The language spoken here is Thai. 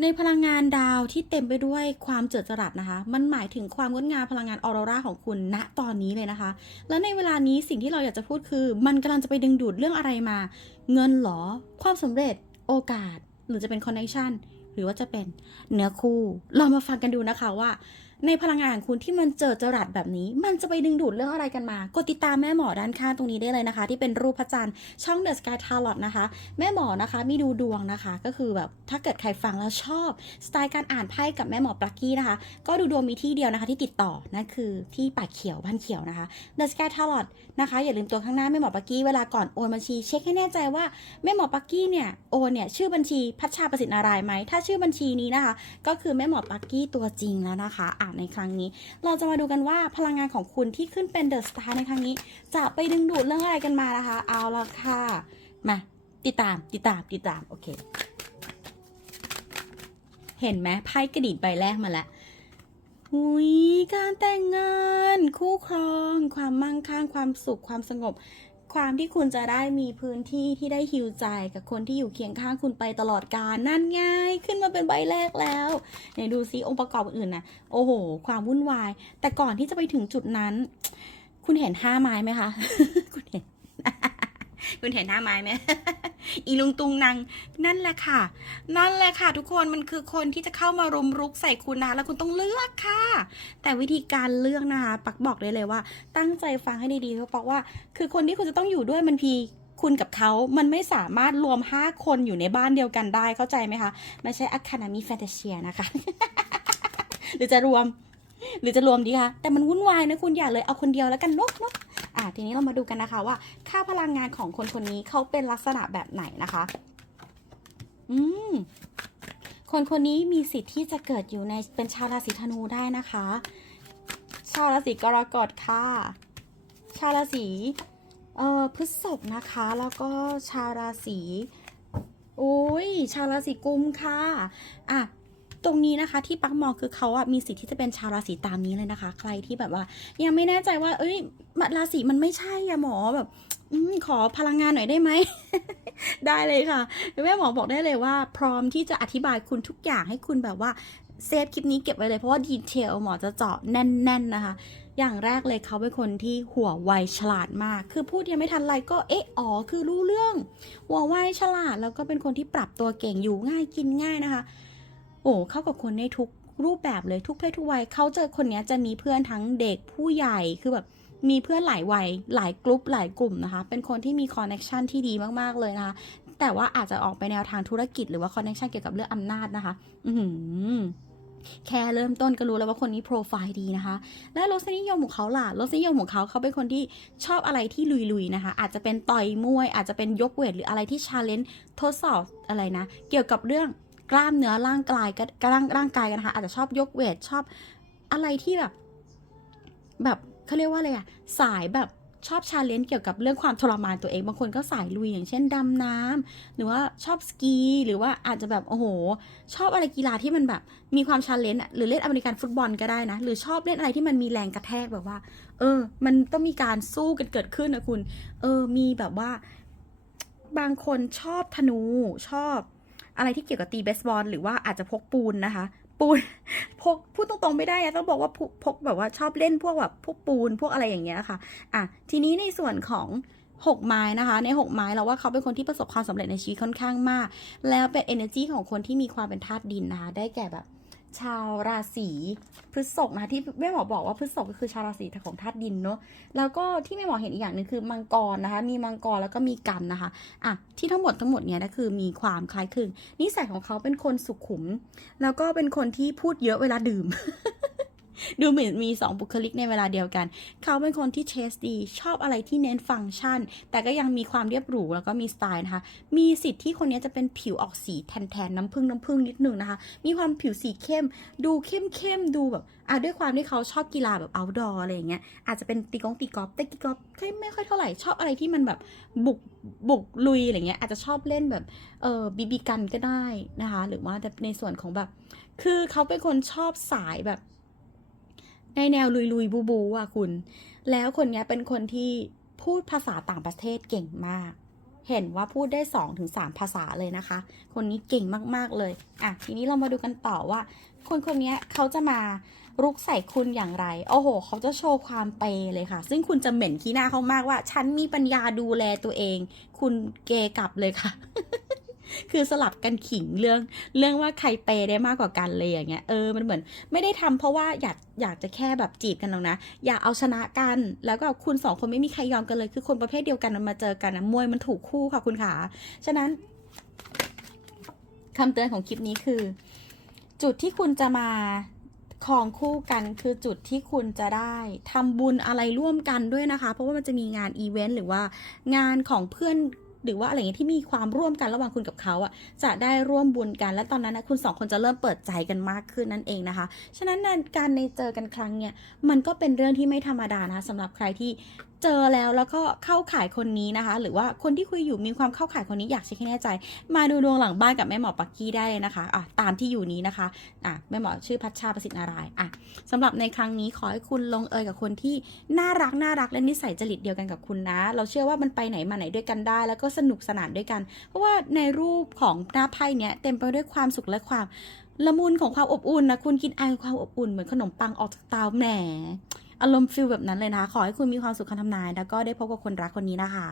ในพลังงานดาวที่เต็มไปด้วยความเจิดจรัสนะคะ มันหมายถึงความงดงามพลังงานออโรราของคุณณตอนนี้เลยนะคะ และในเวลานี้สิ่งที่เราอยากจะพูดคือ มันกำลังจะไปดึงดูดเรื่องอะไรมา เงินหรอ ความสำเร็จ โอกาส หรือจะเป็นคอนเนคชันหรือว่าจะเป็นเนื้อคู่ เรามาฟังกันดูนะคะว่า ในพลังงานของคุณที่มันเจิดจรัสแบบนี้ มันจะไปดึงดูดเรื่องอะไรกันมา กดติดตามแม่หมอด้านข้างตรงนี้ได้เลยนะคะ ที่เป็นรูปพระจันทร์ช่อง The Sky Tarot นะคะ แม่หมอนะคะมีดูดวงนะคะ ก็คือแบบถ้าเกิดใครฟังแล้วชอบ สไตล์การอ่านไพ่กับแม่หมอปลักกี้นะคะ ก็ดูดวงมีที่เดียวนะคะ ที่ติดต่อนั่นคือที่ปากเขียวบ้านเขียวนะคะ The Sky Tarot นะคะ อย่าลืมตัวข้างหน้าแม่หมอปลักกี้เวลาก่อนโอนบัญชีเช็คให้แน่ใจว่าแม่หมอปลักกี้เนี่ยโอนเนี่ยชื่อบัญชีพัชชาประสิทธิ์นารายไหมถ้าชื่อบัญชีนี้นะคะ ก็คือแม่หมอปลักกี้ตัวจริงแล้วนะคะอ่านในครั้งนี้ เราจะมาดูกันว่าพลังงานของคุณที่ขึ้นเป็นเดอะสตาร์ในครั้งนี้ จะไปดึงดูดเรื่องอะไรกันมานะคะ เอาละค่ะ มาติดตามติดตามติดตามโอเค เห็นไหมไพ่กระดิ่งใบแรกมาแล้วหุยการแต่งงาน คู่ครอง ความมั่งคั่งความสุขความสงบ ความที่คุณจะได้มีพื้นที่ที่ได้ฮิวใจกับคนที่อยู่เคียงข้างคุณไปตลอดกาลนั่นไงขึ้นมาเป็นใบแรกแล้วไหนดูซิองค์ประกอบอื่นนะโอ้โห ความวุ่นวาย แต่ก่อนที่จะไปถึงจุดนั้น คุณเห็นห้าไม้ไหมคะ คุณเห็น คุณเห็นห้าไม้ไหม อีลุงตุงนางนั่นแหละค่ะ นั่นแหละค่ะ ทุกคนมันคือคนที่จะเข้ามารุมรุกใส่คุณนะ แล้วคุณต้องเลือกค่ะ แต่วิธีการเลือกนะคะ ปักบอกได้เลยว่า ตั้งใจฟังให้ดีๆเพราะปักว่า คือคนที่คุณจะต้องอยู่ด้วยมันพีคุณกับเขา มันไม่สามารถรวม 5 คนอยู่ในบ้านเดียวกันได้ เข้าใจไหมคะ ไม่ใช่อะคานามีแฟนตาเชียนะคะ หรือจะรวม หรือจะรวมดีคะ แต่มันวุ่นวายนะคุณอย่าเลย เอาคนเดียวแล้วกันนกนก อะทีนี้เรามาดูกันนะคะว่า ค่าพลังงานของคนคนนี้เขาเป็นลักษณะแบบไหนนะคะ อืมคนคนนี้มีสิทธิ์ที่จะเกิดอยู่ในเป็นชาวราศีธนูได้นะคะ ชาวราศีกรกฎค่ะ ชาวราศีเอ่อพฤษภนะคะ แล้วก็ชาวราศีโอ้ยชาวราศีกุมค่ะ อะ ตรงนี้นะคะ ที่ปักมองคือเขาอะมีสิทธิ์ที่จะเป็นชาวราศีตามนี้เลยนะคะ ใครที่แบบว่า ยังไม่แน่ใจว่า เอ้ยราศีมันไม่ใช่อะหมอแบบอขอพลังงานหน่อยได้ไหม ได้เลยค่ะแม่หมอบอกได้เลยว่า พร้อมที่จะอธิบายคุณทุกอย่างให้คุณแบบว่าเซฟคลิปนี้เก็บไว้เลยเพราะว่าดีเทลหมอจะเจาะแน่น ๆนะคะ อย่างแรกเลยเขาเป็นคนที่หัวไวฉลาดมาก คือพูดยังไม่ทันไรก็เอ๊ะอ๋อคือรู้เรื่อง หัวไวฉลาดแล้วก็เป็นคนที่ปรับตัวเก่งอยู่ง่ายกินง่ายนะคะ โอ้เข้ากับคนได้ทุกรูปแบบเลยทุกเพศทุกวัยเขาเจอคนนี้จะมีเพื่อนทั้งเด็กผู้ใหญ่คือแบบมีเพื่อนหลายวัยหลายกลุ่มหลายกลุ่มนะคะ เป็นคนที่มีคอนเน็ชันที่ดีมากๆเลยนะคะ แต่ว่าอาจจะออกไปแนวทางธุรกิจหรือว่าคอนเน็ชันเกี่ยวกับเรื่องอำนาจนะคะ อืแค่เริ่มต้นก็รู้แล้วว่าคนนี้โปรไฟล์ดีนะคะ และรสนิยมของเขาล่ะรสนิยมของเขาเขาเป็นคนที่ชอบอะไรที่ลุยๆนะคะ อาจจะเป็นต่อยมวย อาจจะเป็นยกเวทหรืออะไรที่ชาเลนจ์ทดสอบอะไรนะ เกี่ยวกับเรื่อง กล้ามเนื้อร่างกายก็ร่างร่างกายกันนะคะ อาจจะชอบยกเวทชอบอะไรที่แบบ แบบเขาเรียกว่าอะไรอะสายแบบชอบชาเลนจ์เกี่ยวกับเรื่องความทรมานตัวเอง บางคนก็สายลุยอย่างเช่นดำน้ำหรือว่าชอบสกีหรือว่าอาจจะแบบโอ้โห ชอบอะไรกีฬาที่มันแบบมีความชาเลนจ์หรือเล่นอเมริกันฟุตบอลก็ได้นะ หรือชอบเล่นอะไรที่มันมีแรงกระแทกแบบว่า เออ มันต้องมีการสู้กันเกิดขึ้นนะคุณ เออ มีแบบว่า บางคนชอบธนูชอบ อะไรที่เกี่ยวกับตีเบสบอลหรือว่าอาจจะพกปูนนะคะ ปูนพกพูดตรงๆไม่ได้อะต้องบอกว่าพกแบบว่าชอบเล่นพวกแบบพวกปูนพวกอะไรอย่างเงี้ยค่ะอะทีนี้ในส่วนของหกไม้นะคะ ในหกไม้เราว่าเขาเป็นคนที่ประสบความสำเร็จในชีวิตค่อนข้างมาก แล้วเป็น energy ของคนที่มีความเป็นธาตุดินนะคะ ได้แก่แบบ ชาวราศีพฤษภนะที่แม่หมอบอกว่าพฤษภก็คือชาวราศีของธาตุดินเนาะแล้วก็ที่แม่หมอเห็นอีกอย่างหนึ่งคือมังกรนะคะ มีมังกรแล้วก็มีกันนะคะอะที่ทั้งหมดทั้งหมดเนี่ยนะคือมีความคล้ายคลึงนิสัยของเขาเป็นคนสุขุม แล้วก็เป็นคนที่พูดเยอะเวลาดื่ม ดูเหมือนมีสองบุคลิกในเวลาเดียวกัน เขาเป็นคนที่เทสดี ชอบอะไรที่เน้นฟังก์ชัน แต่ก็ยังมีความเรียบหรูแล้วก็มีสไตล์นะคะ มีสิทธิ์ที่คนนี้จะเป็นผิวออกสีแทนๆ น้ำผึ้งน้ำผึ้งนิดนึงนะคะ มีความผิวสีเข้ม ดูเข้มเข้มๆดูแบบอะด้วยความที่เขาชอบกีฬาแบบ outdoor อะไรอย่างเงี้ย อาจจะเป็นตีกงตีกอล์ฟแต่ตีกอล์ฟไม่ค่อยเท่าไหร่ ชอบอะไรที่มันแบบบุกบุกลุยอะไรเงี้ย อาจจะชอบเล่นแบบเออบีบีกันก็ได้นะคะ หรือว่าในส่วนของแบบ คือเขาเป็นคนชอบสายแบบ ในแนวลุยลุยบูบูอะคุณ แล้วคนนี้เป็นคนที่พูดภาษาต่างประเทศเก่งมาก เห็นว่าพูดได้2อถึงสภาษาเลยนะคะ คนนี้เก่งมากๆเลย อะ ทีนี้เรามาดูกันต่อว่า คนคนนี้เขาจะมารุกใส่คุณอย่างไร โอ้โห เขาจะโชว์ความเปเลยค่ะ ซึ่งคุณจะเหม็นขี้หน้าเขามากว่า ฉันมีปัญญาดูแลตัวเอง คุณเกกลับเลยค่ะ คือสลับกันขิงเรื่องเรื่องว่าใครเปย์ได้มากกว่ากันเลยอย่างเงี้ยเออมันเหมือนไม่ได้ทำเพราะว่าอยากอยากจะแค่แบบจีบกันหรอกนะอยากเอาชนะกันแล้วก็คุณสองคนไม่มีใครยอมกันเลย คือคนประเภทเดียวกันมันมาเจอกันนะมวยมันถูกคู่ค่ะคุณขาฉะนั้นคำเตือนของคลิปนี้คือ จุดที่คุณจะมาครองคู่กันคือจุดที่คุณจะได้ทำบุญอะไรร่วมกันด้วยนะคะ เพราะว่ามันจะมีงานอีเวนต์หรือว่างานของเพื่อน หรือว่าอะไรอย่างเงี้ยที่มีความร่วมกันระหว่างคุณกับเขาอะจะได้ร่วมบุญกัน และตอนนั้นนะคุณสองคนจะเริ่มเปิดใจกันมากขึ้นนั่นเองนะคะ ฉะนั้นการในเจอกันครั้งเนี่ยมันก็เป็นเรื่องที่ไม่ธรรมดานะคะสำหรับใครที่ เจอแล้วแล้วก็เข้าข่ายคนนี้นะคะ หรือว่าคนที่คุยอยู่มีความเข้าข่ายคนนี้อยากเช็คให้แน่ใจ มาดูดวงหลังบ้านกับแม่หมอปักกี้ได้เลยนะคะอะตามที่อยู่นี้นะคะอะแม่หมอชื่อพัชชาประสิทธิ์นารายอะสำหรับในครั้งนี้ขอให้คุณลงเอยกับคนที่น่ารักน่ารักและนิสัยจริตเดียวกันกับคุณนะ เราเชื่อว่ามันไปไหนมาไหนด้วยกันได้ แล้วก็สนุกสนานด้วยกัน เพราะว่าในรูปของหน้าไพ่เนี้ยเต็มไปด้วยความสุขและความละมุนของความอบอุ่นนะคุณกินไอความอบอุ่นเหมือนขนมปังออกจากเตาแหม อารมณ์ฟิลแบบนั้นเลยนะคะขอให้คุณมีความสุขคำทำนาย แล้วก็ได้พบกับคนรักคนนี้นะคะ